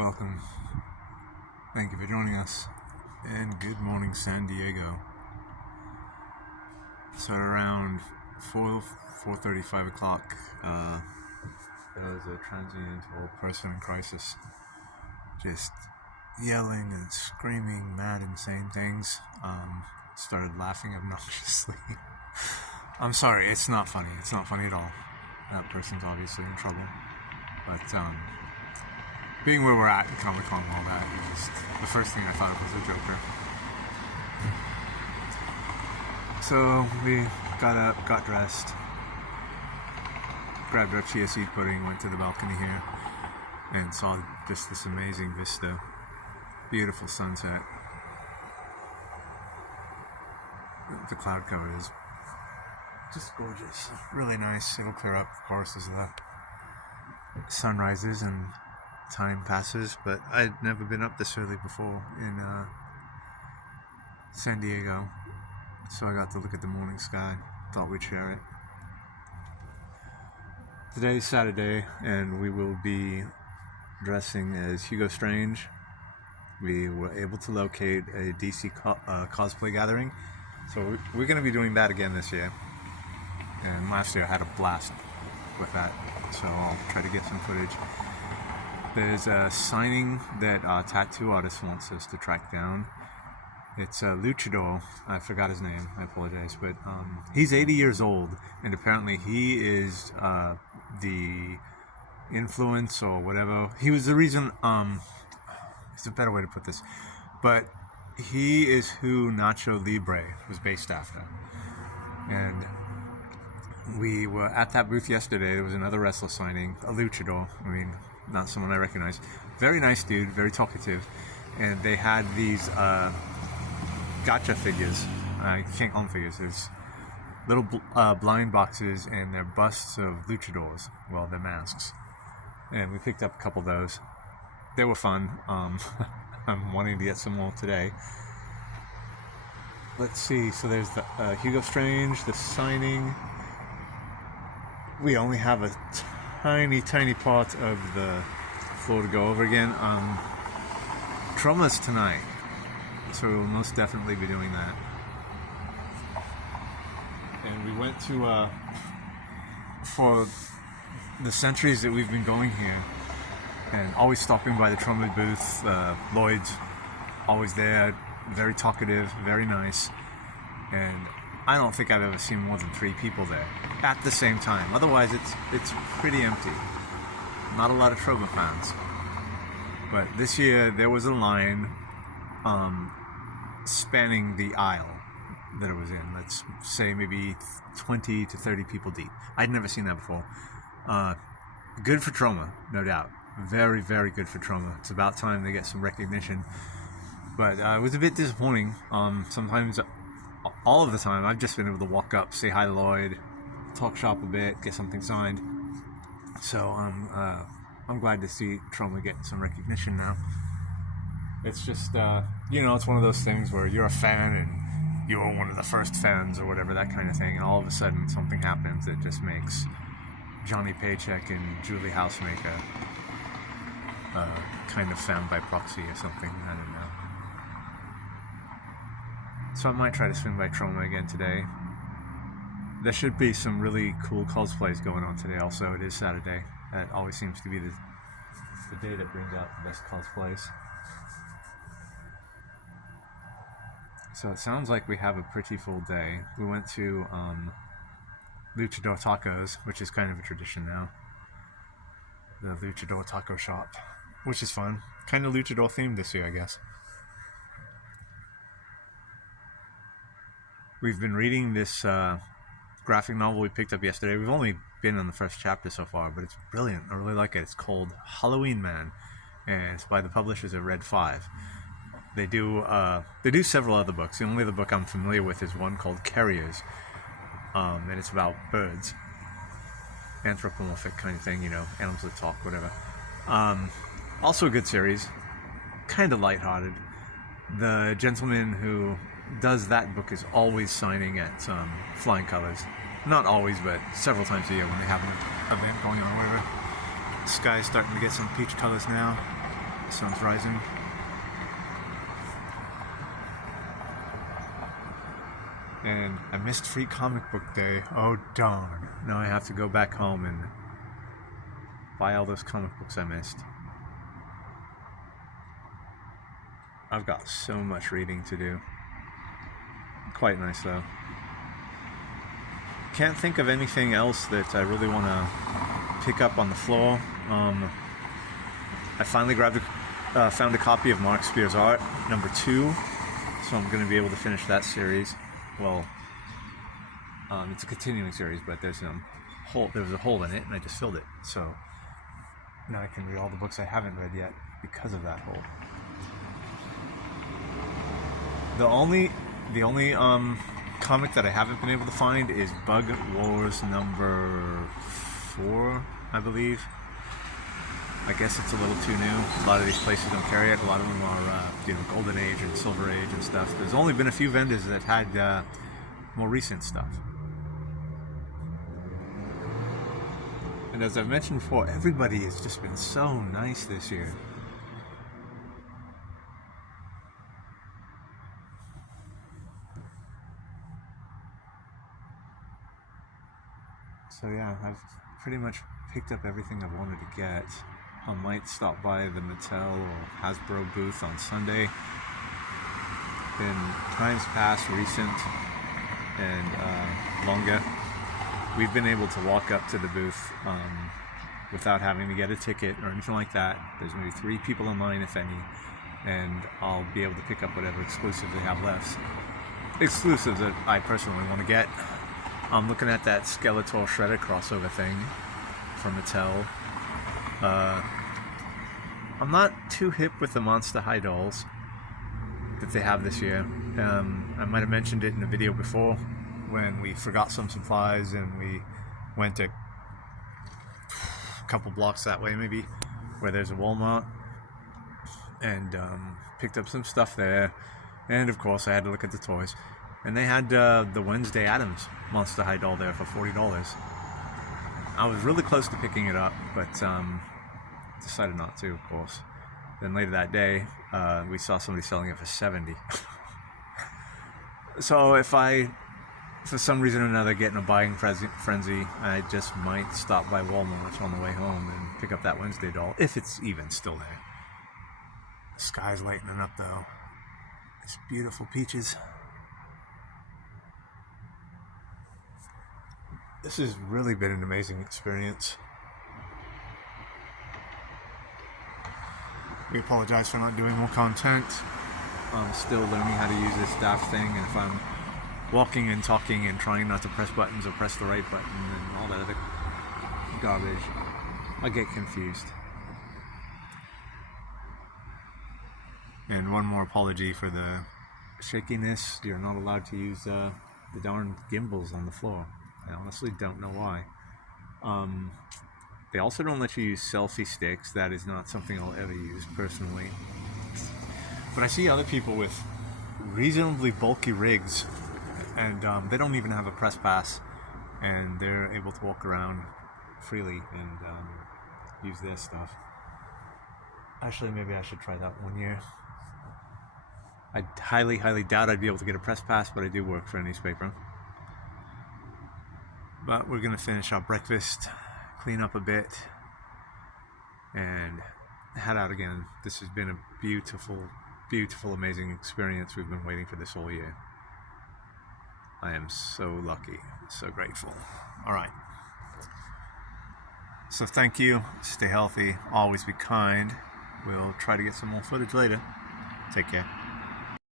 Welcome. Thank you for joining us. And good morning, San Diego. So at around 4:30, 5 o'clock, there was a transient old person in crisis, just yelling and screaming mad, insane things. Started laughing obnoxiously. I'm sorry, it's not funny. It's not funny at all. That person's obviously in trouble. But being where we're at in COMICCON and all that, the first thing I thought of was a Joker. So we got up, got dressed, grabbed our chia seed pudding, went to the balcony here, and saw just this amazing vista. Beautiful sunset. The cloud cover is just gorgeous. Really nice. It'll clear up, of course, as the sun rises and time passes, but I'd never been up this early before in San Diego, so I got to look at the morning sky. Thought we'd share it. Today's Saturday, and we will be dressing as Hugo Strange. We were able to locate a DC cosplay gathering, so we're going to be doing that again this year. And last year I had a blast with that, so I'll try to get some footage. There's a signing that a tattoo artist wants us to track down. It's a luchador. I forgot his name. I apologize. But he's 80 years old, and apparently he is the influence or whatever. He was the reason... it's a better way to put this. But he is who Nacho Libre was based after. And we were at that booth yesterday. There was another wrestler signing, a luchador. I mean, not someone I recognize. Very nice dude, very talkative. And they had these gotcha figures. I can't call them figures. There's little blind boxes, and they're busts of luchadors. Well, they're masks. And we picked up a couple of those. They were fun. I'm wanting to get some more today. Let's see. So there's the Hugo Strange, the signing. We only have a tiny part of the floor to go over again. Trauma's tonight, so we'll most definitely be doing that. And we went to for the centuries that we've been going here, and always stopping by the Trauma booth. Lloyd's always there, very talkative, very nice, and I don't think I've ever seen more than 3 people there at the same time. Otherwise, it's pretty empty. Not a lot of Troba fans. But this year, there was a line spanning the aisle that it was in. Let's say maybe 20 to 30 people deep. I'd never seen that before. Good for Troma, no doubt. Very, very good for Troma. It's about time they get some recognition. But it was a bit disappointing. Sometimes... all of the time, I've just been able to walk up, say hi to Lloyd, talk shop a bit, get something signed. So I'm glad to see Trauma getting some recognition now. It's just, it's one of those things where you're a fan and you're one of the first fans or whatever, that kind of thing, and all of a sudden something happens that just makes Johnny Paycheck and Julie Housemaker kind of fan by proxy or something. I don't know. So I might try to swing by Trauma again today. There should be some really cool cosplays going on today also. It is Saturday. That always seems to be the day that brings out the best cosplays. So it sounds like we have a pretty full day. We went to Luchador Tacos, which is kind of a tradition now. The Luchador Taco Shop, which is fun. Kind of Luchador themed this year, I guess. We've been reading this graphic novel we picked up yesterday. We've only been on the first chapter so far, but it's brilliant. I really like it. It's called Halloween Man, and it's by the publishers of Red 5. They do several other books. The only other book I'm familiar with is one called Carriers, and it's about birds. Anthropomorphic kind of thing, animals that talk, whatever. Also a good series, kind of lighthearted. The gentleman who does that book is always signing at Flying Colors. Not always, but several times a year when they have an event going on or whatever. The sky's starting to get some peach colors now. The sun's rising. And I missed free comic book day. Oh darn. Now I have to go back home and buy all those comic books I missed. I've got so much reading to do. Quite nice though. Can't think of anything else that I really want to pick up on the floor. I finally found a copy of Mark Spear's Art, #2, so I'm going to be able to finish that series. Well, it's a continuing series, but there was a hole in it, and I just filled it. So now I can read all the books I haven't read yet because of that hole. The only comic that I haven't been able to find is Bug Wars #4, I believe. I guess it's a little too new. A lot of these places don't carry it. A lot of them are, Golden Age and Silver Age and stuff. There's only been a few vendors that had more recent stuff. And as I've mentioned before, everybody has just been so nice this year. So yeah, I've pretty much picked up everything I wanted to get. I might stop by the Mattel or Hasbro booth on Sunday. In times past, recent, and longer, we've been able to walk up to the booth without having to get a ticket or anything like that. There's maybe 3 people in line, if any, and I'll be able to pick up whatever exclusives they have left. Exclusives that I personally want to get. I'm looking at that Skeletor Shredder crossover thing from Mattel. I'm not too hip with the Monster High dolls that they have this year. I might have mentioned it in a video before when we forgot some supplies and we went a couple blocks that way maybe, where there's a Walmart, and picked up some stuff there. And of course I had to look at the toys. And they had the Wednesday Addams Monster High doll there for $40. I was really close to picking it up, but decided not to, of course. Then later that day, we saw somebody selling it for $70. So if I, for some reason or another, get in a buying frenzy, I just might stop by Walmart on the way home and pick up that Wednesday doll, if it's even still there. The sky's lightening up though. It's beautiful peaches. This has really been an amazing experience. We apologize for not doing more content. I'm still learning how to use this daft thing, and if I'm walking and talking and trying not to press buttons or press the right button and all that other garbage, I get confused. And one more apology for the shakiness. You're not allowed to use the darn gimbals on the floor. I honestly don't know why. They also don't let you use selfie sticks. That is not something I'll ever use personally. But I see other people with reasonably bulky rigs, and they don't even have a press pass, and they're able to walk around freely and use their stuff. Actually, maybe I should try that one year. I highly, highly doubt I'd be able to get a press pass, but I do work for a newspaper. But we're going to finish our breakfast, clean up a bit, and head out again. This has been a beautiful, beautiful, amazing experience. We've been waiting for this all year. I am so lucky, so grateful. All right. So thank you. Stay healthy. Always be kind. We'll try to get some more footage later. Take care.